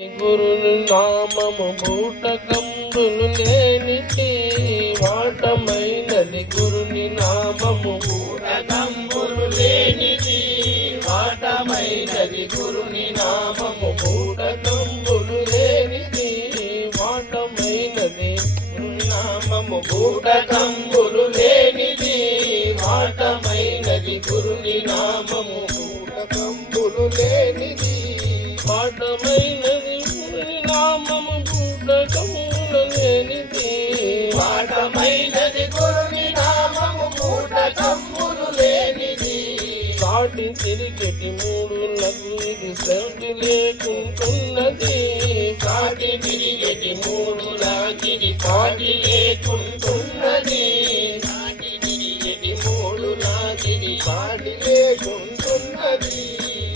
గురుని నామము బూటకంబులు లేనిది వాటమైనది. గురుని నామము బూటకంబులు లేనిది వాటమైనది. గురుని నామము బూటకంబులు లేనిది వాటమైనది. గురుని నామము బూటకంబులు లేనిది వాటమైనది. గురుని నామము బూటకంబులు లేనిది వాటమైనది. గురుని నామము బూటకములు లేనిది వాటమైనది. గురుని నామము బూటకంబులు లేనిది. సాటి తిరిగటి మూడులకు ఇది సౌటి లేకుంటున్నది. సాటి తిరిగటి మూడులాగిది సాటి లేకుంటున్నది. సాటి తిరిగటి మూడులాగిది సాటి లేకుంటున్నది.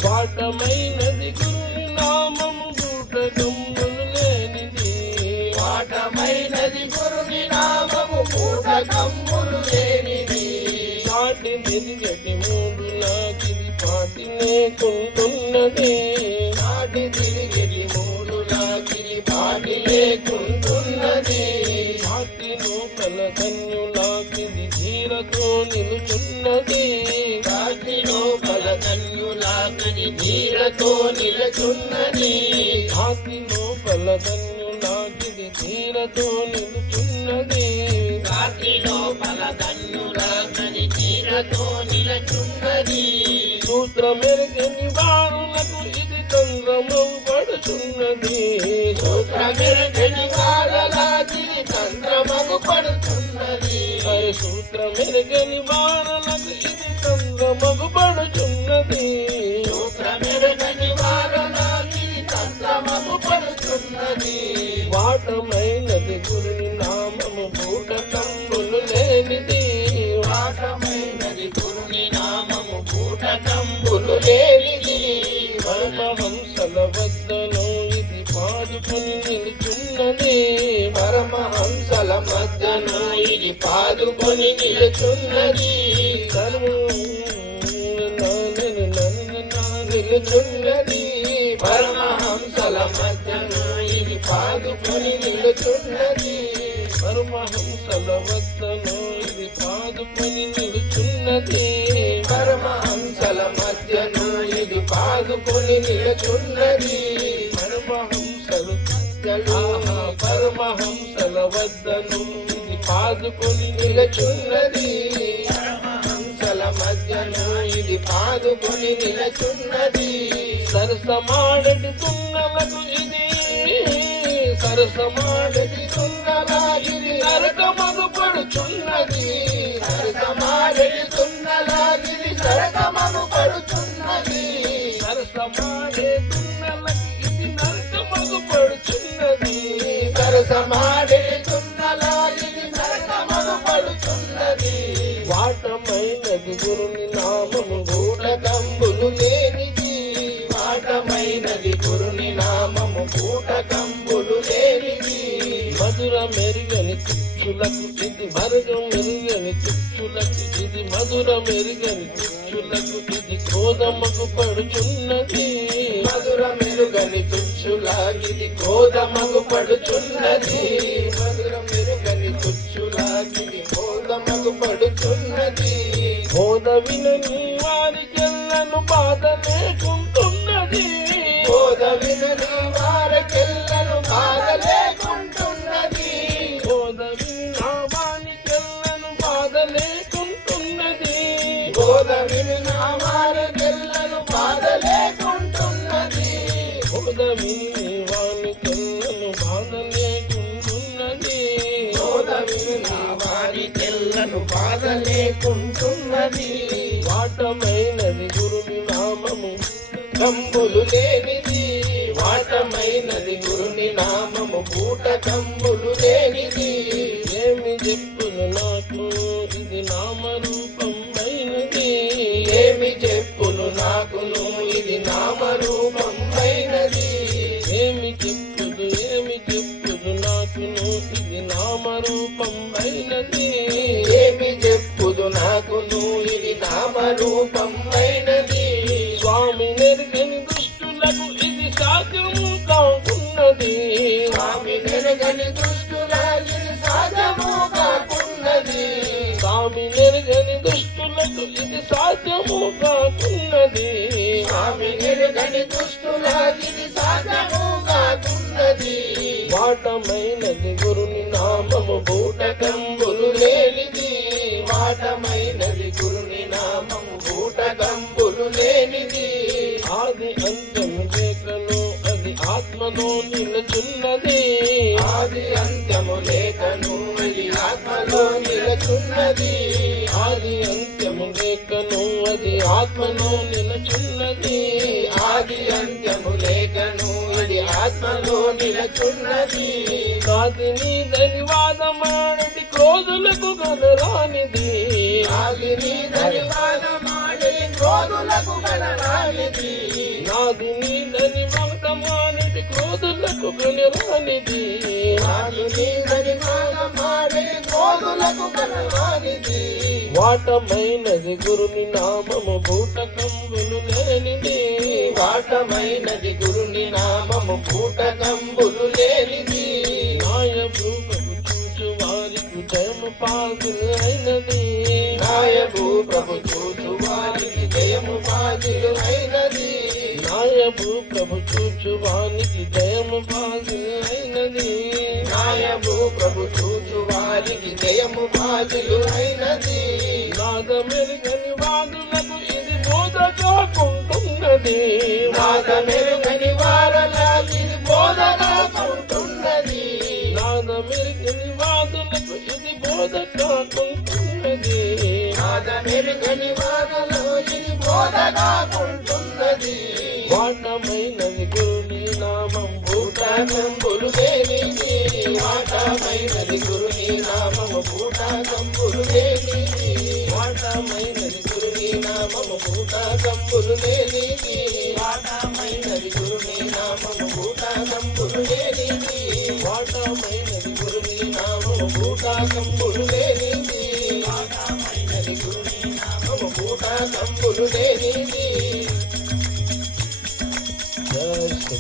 వాటమైనది. గురుని నామము బూటకములు లేనిది వాటమైనది. గురుని నామము బూటకంబులు లేనిది. సాటి తిరిగటి మూడులాగిది పాటి లేకుంటున్నది. సాటి తిరిగటి మూడులాగిది పాటి లేకుంటున్నది. పాటి లోపల ధన్యులాగిది ధీరతో నిలుచున్నది. సాటి లోపల ధన్యులాగని ధీరతో నిలుచున్నది. పాటి లోపల ధన్యులాగిది ధీరతో నిలుచున్నది. సాటి లోపల ధన్యులాగని ధీరతో నిలుచున్నది. సూత్రమెరుగని వారులకు ఇది చంద్రము పడుచున్నది. సూత్రమెరుగని వారలాగిది చంద్రమగు పడుతున్నది. సూత్రమెరుగని వారులకు ఇది చంద్రమగు పడుచున్నది. సూత్రమెరుగని వారలాగిది చంద్రమగు పడుతున్నది. వాటమైనది. గురుని నామము బూటకంబులు లేనిది వాటమైనది. గురుని నామము బూటకంబులు లేనిది. పరమహంసల వద్దను ఇది పాదుకొని నిలుచున్నది. పరమహంసల మధ్యను ఇది పాదుకొని నిలుచున్నది. నిలుచున్నది. పరమహంసల మధ్యను ఇది పాదుకొని నిలుచున్నది. పరమహంసల వద్దను ఇది పాదుకొని నిలుచున్నది. పరమహంసల మధ్యను ఇది పాదుకొని నిలుచున్నది. పరమహంసలు పరమహంసల వద్దను ఇది పాదుకొని నిలుచున్నది. పరమహంసల మధ్యను ఇది పాదుకొని నిలుచున్నది. సరసమాడటి తున్నలకు ఇది సరసమాడటి తున్నలాగిది నరకమగు పడుచున్నది. సరసమాడటి తున్నలాగిది నరకమగు పడుచున్నది. సరసమాడే తున్నలకి ఇది నరకమగు పడుచున్నది. సరసమాడటి తున్నలాగిది నరకమగు పడుచున్నది. వాటమైనది. గురుని నామము బూటకంబులు లేనిది వాటమైనది. గురుని నామము బూటకంబులు లేనిది. మధుర మెరుగని చుచ్చులకు ఇది మరుగం మెరుగని చుచ్చులకు ఇది మధుర మెరుగని చుచ్చులకు ఇది క్రోధమకు పడుచున్నది. మధుర మెరుగని తుచ్చులాగిది గోధమగు పడుచున్నది. మధుర మెరుగని తుచ్చులాగిది గోధమగు పడుచున్నది. బోధ వినని వారికెల్లను బాధ లేకుంటున్నది. బోధ వినని వారికెల్లను బాధ లేకుంటున్నది. బోధ విన్నా వారికెల్లను బాధ లేకుంటున్నది. బోధ వినిన వారికెల్లను బాధ లేకుంటున్నది. బోధ విని వారికెల్లను బాధ లేకుంటున్నది. బోధ వినిన వారికెల్లను బాధ లేకుంటున్నది. వాటమైనది. గురుని నామము కంబులు లేనిది వాటమైనది. గురుని నామము బూటకంబులు లేనిది. ఏమి చెప్పును నాకు ఇది నామరూపం అయినది. ఏమి చెప్పును నాకును ఇది నామరూపం అయినది. ఏమి చెప్పుదు నాకును ఇది నామరూపం అయినది. ఏమి చెప్పుదు నాకును ఇది నామరూపం అయినది. స్వామి నెరుగని దుష్టులకు ఇది సాధ్యము కావు. కాకున్నది. స్వామి నెరగని దుష్టుల ఇది సాధ్యము కాకున్నది. స్వామి నెరగని దుష్టులకు ఇది సాధ్యము కాకున్నది. స్వామి నెరగని దుష్టుల ఇది సాధ్యము కాకున్నది. వాటమైనది గురుని నామము బూటకంబులు లేనిది. వాటమైనది గురుని నామము బూటకంబులు లేనిది. ఆది అంత్యము లేకను అది ఆత్మలో నిలుచున్నది. ఆది అంత్యము లేకను అది ఆత్మలో నిలచున్నది. ఆది అంత్యము లేకను అది ఆత్మలో నిలుచున్నది. ఆది అంత్యము లేకను అది ఆత్మలో నిలచున్నది. కాది నీదని వాదమాడటి క్రోధులకు గలరానిది. ఆది నీదని వాదమాడే క్రోధులకు గలరానిది. నాది నీదని వాదమాడటి క్రోధులకు గలరానిది. ఆది నీదని వాదమాడే క్రోధులకు గలరానిది. వాటమైనది గురుని నామము బూటకంబులు లేనిది. వాటమైనది గురుని నామము బూటకంబులు లేనిది. నాయభూపము చూచు వారికి జయము పాదులైనది. నాయభూ ప్రభు చూచు వారికి జయము పాదులైనది. నాయభూ ప్రభు చూచు వానికి జయము పాదులైనది. నాయభూ ప్రభు చూచు వారికి జయము పాదులైనది. నాదమెరుగని వాదులకు ఇది బోధ కాకుంటున్నది. నాదమెరుగని వారలా ఇది బోధగా ఉంటున్నది. నాదమెరుగని వాదులకు ఇది బోధ కాకుంటున్నది. నాదమెరుగని వారలో ఇది బోధగా ఉంటున్నది. వాటమైనది గురుని నామం బూటకంబులు లేనిది. వాటమైనది గురుని నామము బూటకంబులు లేనిది. వాటమైనది గురుని నామము బూటకంబులు లేనిది. వాటమైనది గురుని నామము బూటకంబులు లేనిది. వాటమైనది గురుని నామము బూటకంబులు లేనిది. వాటమైనది గురుని నామము బూటకంబులు లేనిది. జయ శ్రీ